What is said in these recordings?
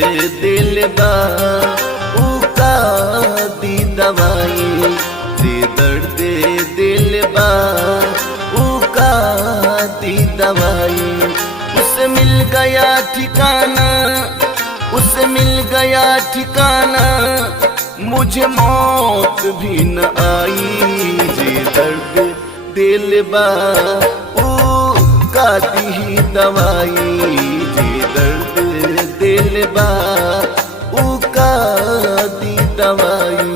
दिल बा उका दी दवाई जे दर्द दिल बा उका दी दवाई। उसे मिल गया ठिकाना, उसे मिल गया ठिकाना, मुझे मौत भी न आई। जे दर्द दिल बा उका दी दवाई, जे दर्द दिल बा उका दी दवाई।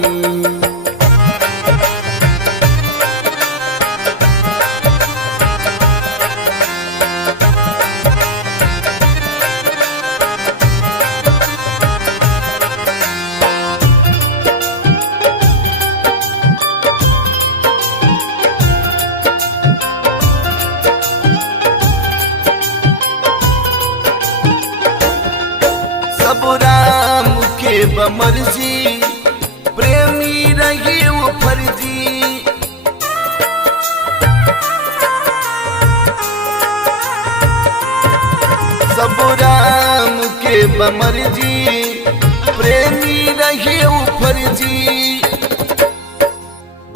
सब राम के बमर्जी, प्रेमी रही वो फर्जी। सब राम के बमर्जी, प्रेमी रही वो फर्जी।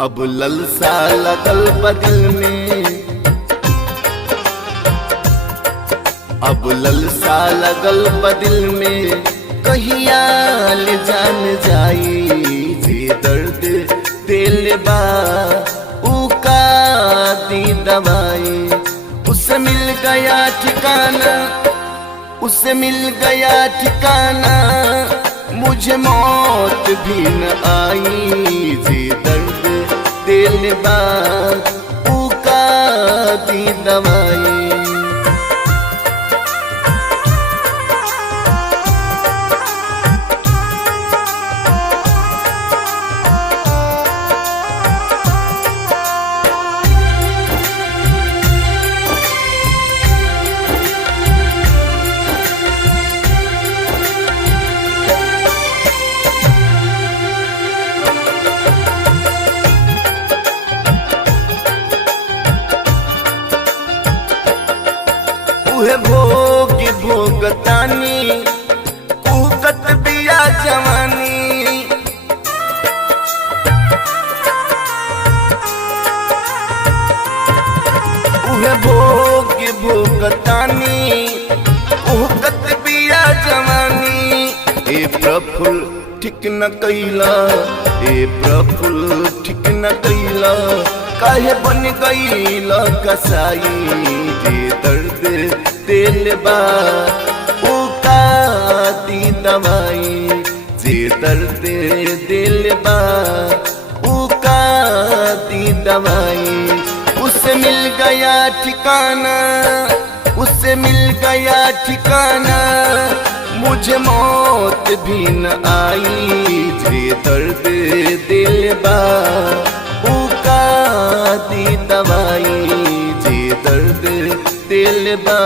अब ललसा लगल बदिल में, अब ललसा लगल बदिल में, कहिया ले जान जाई। जे दर्द दिल बा उका दी दवाई। उसे मिल गया ठिकाना, उसे मिल गया ठिकाना, मुझे मौत भी न आई। जे दर्द दिल बा उका दी दवाई। उहे भोग भोगतानी, कुकत बिया जवानी। उहे भोग भोगतानी, कुकत बिया जवानी। ए प्रफुल्ल ठीक न कैला, ए प्रफुल्ल ठीक न कैला, काहे बन गईला कसाई। जे दर्द दिल बा उका दी दवाई, जे दर्द दिल बा उका दी दवाई। उसे मिल गया ठिकाना, उसे मिल गया ठिकाना, मुझे मौत भी न आई। जे दर्द दिल बा उका दी दवाई, जे दर्द दिल बा।